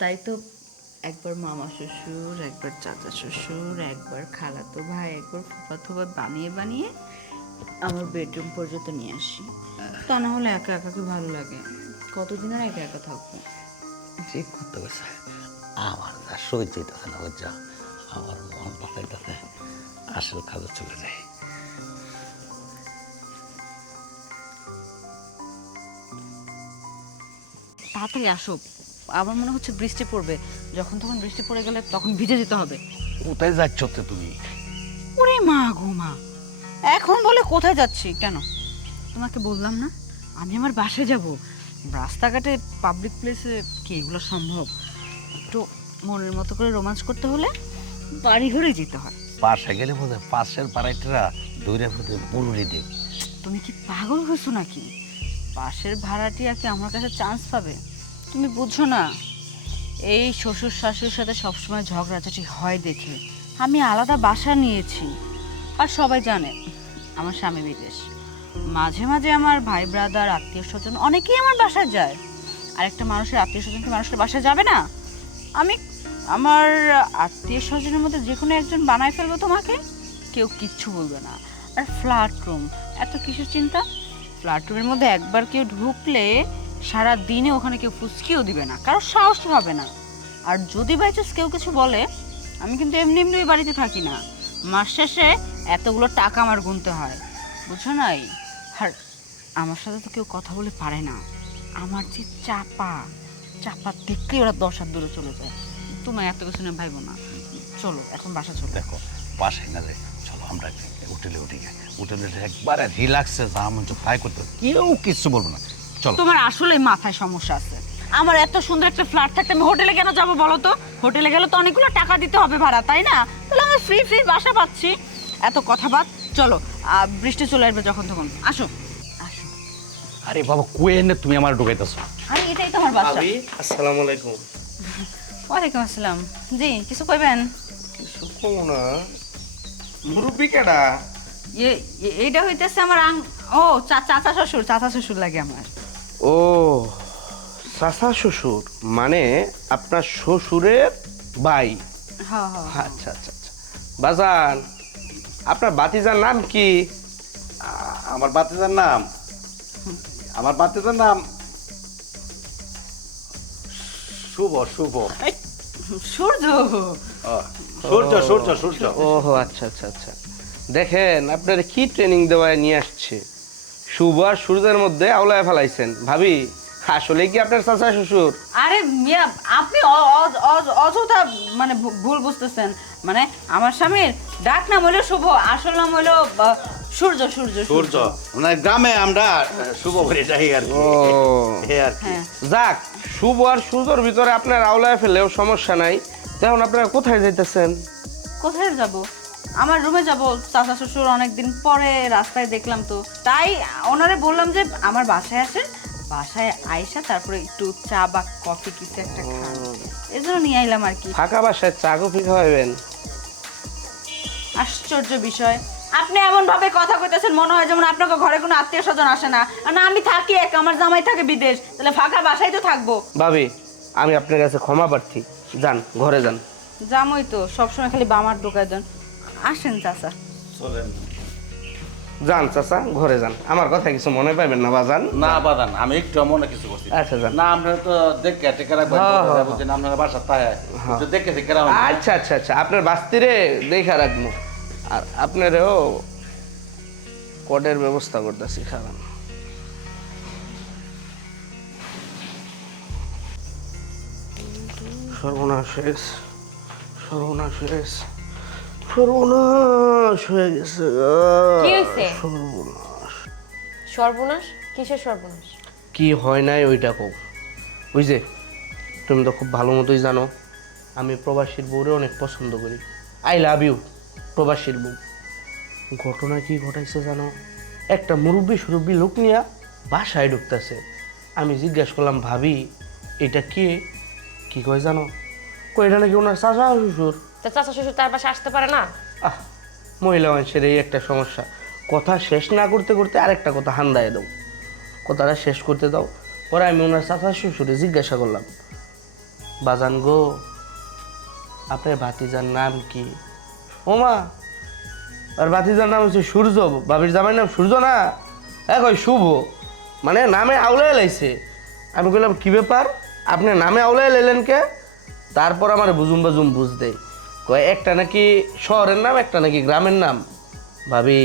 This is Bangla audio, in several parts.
তাই তো একবার মামা শ্বশুর, একবার চাচা শ্বশুর, একবার খালাতো ভাই, একবার ফুফাতো ভাই বানিয়ে বানিয়ে আমার বেডরুম পর্যন্ত নিয়ে আসি। তা না হলে একা একা কি ভালো লাগে? কতদিন আর একা একা থাকবো? ঠিক করতে গেছে। আমার যা সহ্য হইতেছে না বুঝছো, আমার মন পাতাইতেছে আসল কাজে চলে যায়। তাড়াতাড়ি আসো, আমার মনে হচ্ছে বৃষ্টি পড়বে। যখন তখন বৃষ্টি পড়ে গেলে তখন ভিজে যেতে হবে। কোথায় যাচ্ছ তো তুমি? ওরে মা গো মা, এখন বলে কোথায় যাচ্ছি কেন? তোমাকে বললাম না আমি আমার বাসায় যাব। রাস্তাঘাটে পাবলিক প্লেসে কি এগুলো সম্ভব? একটু মনের মতো করে রোমান্স করতে হলে বাড়ি ঘরে যেতে হয়। পাশে গেলে বোধ হয় পাশের পাড়াইটা দৌড়ে ফুটে পুরুলি দেব। তুমি কি পাগল হয়েছো নাকি? পাশের ভাড়াটিয়া কি আমার কাছে চান্স পাবে? তুমি বুঝছো না, এই শ্বশুর শাশুড়ির সাথে সবসময় ঝগড়াঝাটি হয় দেখে আমি আলাদা বাসা নিয়েছি। আর সবাই জানে আমার স্বামী বিদেশ। মাঝে মাঝে আমার ভাই ব্রাদার আত্মীয় স্বজন অনেকেই আমার বাসায় যায়। আর একটা মানুষের আত্মীয় স্বজন কি মানুষের বাসায় যাবে না? আমি আমার আত্মীয় স্বজনের মধ্যে যে কোনো একজন বানায় ফেলবো তোমাকে, কেউ কিচ্ছু বলবে না। আর ফ্ল্যাট রুম, এত কিসের চিন্তা? ফ্ল্যাট রুমের মধ্যে একবার কেউ ঢুকলে সারা দিনে ওখানে কেউ ফুসকিও দিবে না, কারো সাহস হবে না। আর যদি বাই চান্স কেউ কিছু বলে, আমি কিন্তু এমনি এমনি ওই বাড়িতে থাকি না। মাস শেষে এতগুলো টাকা আমার গুনতে হয়, বুঝছো নাই? আর আমার সাথে তো কেউ কথা বলে পারে না। আমার যে চাপা, চাপা দেখলেই ওরা 10 হাত দূরে চলে যায়। তোমার এত কিছু নিয়ে ভাইবো না, চলো এখন বাসা চলো। দেখো পাশে না রে, চলো আমরা হোটেলে উঠে যাই। হোটেলে একবারে রিল্যাক্সে যা মন চায় তাই করতে হবে। কেউ কিচ্ছু বলবো না, চলো। তোমার আসলে মাথায় সমস্যা আছে। আমার এত সুন্দর একটা ফ্ল্যাট থাকতে আমি হোটেলে কেন যাবো বলো তো? হোটেলে গেলে তো অনেকগুলো টাকা দিতে হবে ভাড়া, তাই না? তাহলে আমি ফ্রি ফ্রি বাসা পাচ্ছি। এত কথা বাদ, চলো। বৃষ্টি চলে আসবে যখন তখন, আসো আসো। আরে বাবা কুয়ে নে তুমি আমার ঢুকাইতেছো। আরে এটাই তো আমার বাসা। ভাবি আসসালামু আলাইকুম। ওয়ালাইকুম আসসালাম। জি, কিছু কইবেন? কিছু কমো না, মুরব্বী কেডা? এইটা হইতেছে আমার ও চাচা শ্বশুর, চাচা শ্বশুর লাগে আমার। ও চাচা শ্বশুর, মানে আপনার শ্বশুরের ভাই। হ্যাঁ হ্যাঁ। আচ্ছা আচ্ছা আচ্ছা। বাজান, আপনার বাতিজার নাম কি? আমার বাচ্চাদের নাম, আমার বাচ্চাদের নাম শুভ। শুভ এই, সূর্য। সূর্য সূর্য সূর্য। ওহো আচ্ছা আচ্ছা আচ্ছা। দেখেন আপনার কি ট্রেনিং দেওয়ায় নিয়ে আসছে। শুভ আর সূর্যের মধ্যে আওলায় ফেলাইছেন। ভাবি আসলে কি আপনার চাচা শ্বশুর? আরে মিয়া, আপনি অযথা মানে ভুল বুঝতেছেন। মানে আমার স্বামীর ডাক নাম হইলো শুভ, আসল নাম হইলো সূর্য। সূর্য সূর্য মানে গ্রামে আমরা শুভ বলি এটাই আর কি। ও এই আর কি। হ্যাঁ। যাক, শুভ আর সূর্যর ভিতরে আপনার আওলায় ফেলেও সমস্যা নাই। তখন আপনারা কোথায় যাইতেছেন? কোথায় যাব? আমার রুমে যাব। চাচা শ্বশুর অনেকদিন পরে রাস্তায় দেখলাম, তো তাই ওনারে বললাম যে আমার বাসায় আসেন, বাসায় আইসা তারপরে একটু চা বা কফি কিছু একটা খান। এই জন্য নিয়ে আইলাম আর কি। ফাঁকা বাসায় চা কফি খাওয়াবেন? আশ্চর্য বিষয়, আপনি এমন ভাবে কথা কইতেছেন মনে হয় যেমন আপনাকে ঘরে কোনো আত্মীয় স্বজন আসে না। আর না, আমি থাকি এক, আমার জামাই থাকে বিদেশ, তাহলে ফাঁকা বাসায় তো থাকবো। ভাবি আমি আপনার কাছে ক্ষমা প্রার্থী, যান ঘরে যান। জামই তো সবসময় খালি বামার ঢোকায় দেন। আসেন চাচা। চলেন। যান চাচা, ঘরে যান। আমার কথা কিছু মনে পাইবেন না বাজান। না বাদান, আমি একটু মনে কিছু করছি। আচ্ছা, যান। না আপনারা তো দেখে টেকে রাখবেন, হ্যাঁ, হ্যাঁ, বুঝছেন আপনারা বাসা তাই একটু দেখে দেখে রাখবেন। আচ্ছা আচ্ছা আচ্ছা, আপনার বাস্তিরে দেখা রাখবো। আর আপনারও কোডের ব্যবস্থা করতেছি, খাবেন। সর্বনাশ শেষ, সর্বনাশ শেষ, সর্বনাশ হয়ে গেছে। কি হয়েছে? সর্বনাশ। সর্বনাশ? কিসের সর্বনাশ? কি হয় নাই ওইটা কও। ওই যে তুমি তো খুব ভালো মতোই জানো আমি প্রবাসীর বউরে অনেক পছন্দ করি। আই লাভ ইউ প্রবাসীর বউ। ঘটনা কি ঘটাইছে জানো? একটা মুরব্বী লোক নিয়ে বাসায় ঢুকতেছে। আমি জিজ্ঞাসা করলাম, ভাবি এটা কে? কি কয় জানো? কই এটা নাকি ওনার চাচা শ্বশুর। তা চাচা শ্বশুর তার পাশে আসতে পারে না? আহ, মহিলা মানুষের এই একটা সমস্যা। কথা শেষ না করতে করতে আরেকটা কথা হান্দায় দাও। কথাটা শেষ করতে দাও। পরে আমি ওনার চাচা শ্বশুরে জিজ্ঞাসা করলাম, বাজান গো, আপনার ভাতিজার নাম কি? ওমা, আর ভাতিজার নাম হচ্ছে সূর্য। বাবির জামাইয়ের নাম সূর্য না, এক ওই শুভ, মানে নামে আউলাই লাইছে। আমি বললাম কি ব্যাপার, আপনি নামে আউলাই লাইলেন কে? তারপর আমার বুঝুম বাজুম বুঝ দেয়, কয় একটা নাকি শহরের নাম, একটা নাকি গ্রামের নাম। ভাবি,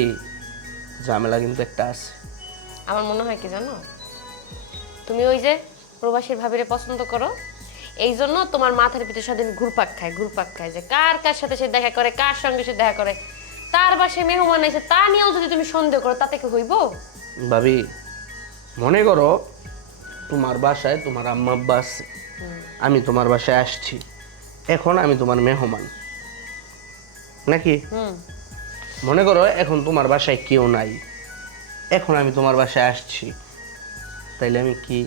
ঝামেলা কিন্তু একটা আছে। আমার মনে হয় কি জানো, তুমি ওই যে প্রবাসীর ভাবিরে পছন্দ করো, এই জন্য তোমার মাথার ভিতরে সারাদিন ঘুরপাক খায় যে কার কার সাথে সে দেখা করে, কার সঙ্গে সে দেখা করে, তার বাসায় মেহমান এসে তা নিয়েও যদি তুমি সন্দেহ করো, তাতে কি হইব? ভাবি, মনে করো তোমার বাসায় তোমার আম্মা আব্বা আছে, আমি তোমার বাসায় আসছি, এখন আমি তোমার মেহমান নাকি? মনে করো এখন তোমার বাসায় কেউ নাই, এখন আমি তোমার বাসায় আসছি, তাইলে আমি কি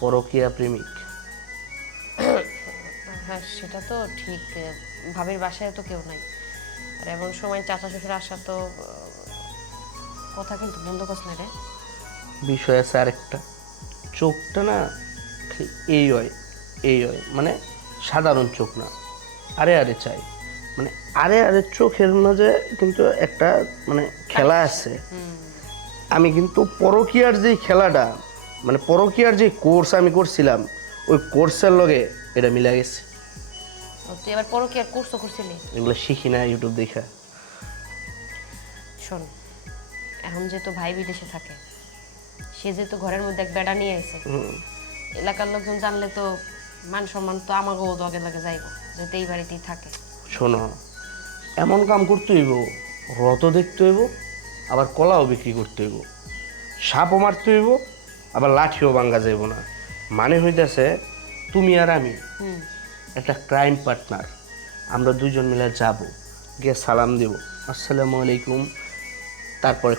পরকীয়া প্রেমিক? হ্যাঁ, সেটা তো ঠিক। ভাবির বাসায় তো কেউ নাই, আর এমন সময় চাচা শ্বশুর আসা তো কথা কিন্তু বন্ধ করছ না রে। বিষয় আছে আরেকটা, চোখটা না খালি এই হয় এই হয়, মানে সাধারণ চোখ না, আরে আরে চাই, মানে আরে আরে চোখের মাঝে কিন্তু একটা মানে খেলা আছে। আমি কিন্তু পরকীয়ার যে খেলাটা, মানে পরকীয়ার যে কোর্স আমি করছিলাম, ওই কোর্সের লগে এটা মিলে গেছে। তুই এবার পরো কি আর কোর্স করছিলি? এগুলো শিখি না ইউটিউব দেখা। শোন, এখন যেহেতু ভাই বিদেশে থাকে, সে যেহেতু ঘরের মধ্যে এক বেড়া নিয়ে আইছে, এলাকার লোকজন জানলে তো মান সম্মান তো আমাকেও দগে লগে যাইব, যেহেতু এই বাড়িতেই থাকে। শোনো, এমন কাম করতে হইব, রত দেখতে হইব, আবার কলাও বিক্রি করতে হইব, সাপও মারতে হইব, আবার লাঠিও ভাঙ্গা যাইব না। মানে হইতেছে তুমি আর আমি একটা ক্রাইম পার্টনার, আমরা দুজন মিলে যাব, গিয়ে সালাম দেব, আসসালামু আলাইকুম, তারপরে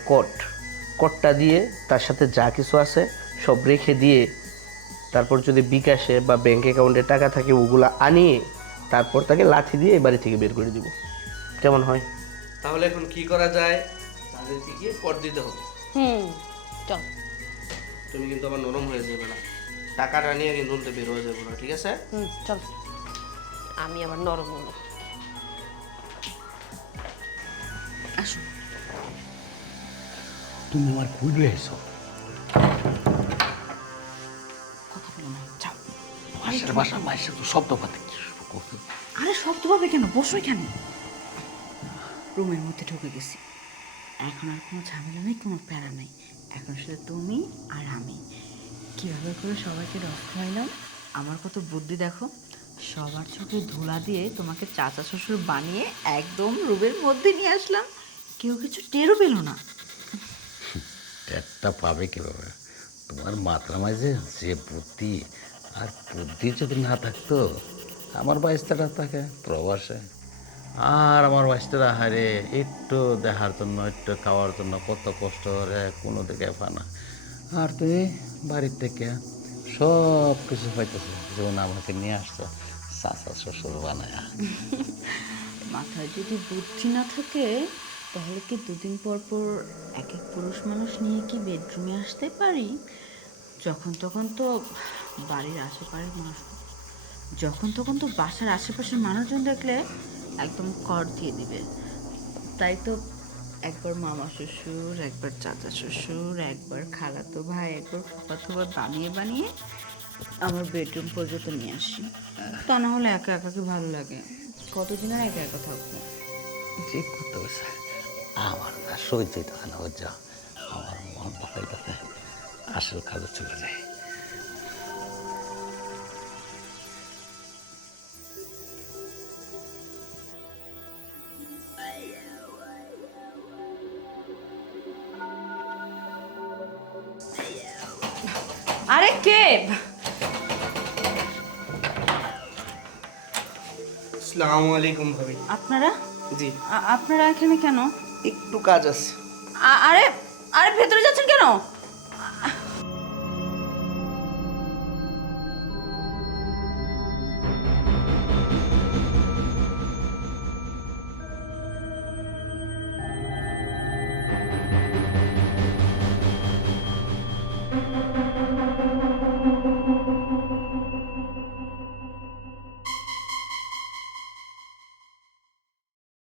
কটটা দিয়ে তার সাথে যা কিছু আছে সব রেখে দিয়ে, তারপর যদি বিকাশে বা ব্যাংক অ্যাকাউন্টে টাকা থাকে ওগুলো আনিয়ে তারপর তাকে লাঠি দিয়ে এই বাড়ি থেকে বের করে দিব। কেমন হয়? তাহলে এখন কি করা যায়? তাদেরকে গিয়ে কর দিতে হবে। চল। তুমি কিন্তু আবার নরম হয়ে যাবে না, টাকাটা নিয়ে কিন্তু বের হয়ে যাবে না, ঠিক আছে? চল, আমি আবার নরম হলো। আসো। তুমি আমার খুঁজে এসো, কথা বলো না, যাও। পাশের বাসা মাইসে তো শব্দ পাতে কি শুরু করছো? আরে শব্দ পাবে কেন, বসো এখানে। রুমের মধ্যে ঢুকে গেছি, এখন আর কোনো ঝামেলা নেই, কোনো প্যারা নেই, এখন শুধু তুমি আর আমি। কীভাবে করে সবাইকে রস খাওয়াইলাম, আমার কত বুদ্ধি দেখো। সবার চোখে ধুলা দিয়ে তোমাকে চাচা শ্বশুর বানিয়ে একদম রুমের মধ্যে নিয়ে আসলাম, কেউ কিছু টেরও পেল না। টেরটা পাবে কীভাবে? তোমার মাথার মাঝে যে বুদ্ধি, আর বুদ্ধি যদি না থাকতো, আমার বাইশটাটা থাকে প্রবাসে, আর আমার বাইশটারা হারে একটু দেখার জন্য, একটু খাওয়ার জন্য কত কষ্ট করে কোনো দিকে পানা, আর তুমি বাড়ির থেকে সব কিছু পাইতেছো, যেমন আমাকে নিয়ে আসছো চাচা শ্বশুর বানায়। মাথায় যদি বুদ্ধি না থাকে তাহলে কি দুদিন পর পর এক এক পুরুষ মানুষ নিয়ে কি বেডরুমে আসতে পারি? যখন তখন তো বাড়ির আশেপাশের মানুষ, যখন তখন তো বাসার আশেপাশের মানুষজন দেখলে একদম কর দিয়ে দিবে। তাই তো একবার মামা শ্বশুর, একবার চাচা শ্বশুর, একবার খালাতো ভাই, একবার ফুফাতো ভাই বানিয়ে বানিয়ে আমার বেডরুম পর্যন্ত নিয়ে আসি। তা না হলে একা একা কি ভালো লাগে? কতদিন আর একা একা থাকবো? ঠিক করতে গেছে, আমার না সহ্য হইতেছে না, বুঝছো? আমার মন পাকাইতেছে, আসল কাজে চলে যায়। আরে কে? আসসালামু আলাইকুম ভাবি। আপনারা? জি, আপনারা এখানে কেন? একটু কাজ আছে। আরে আরে ভেতরে যাচ্ছেন কেন?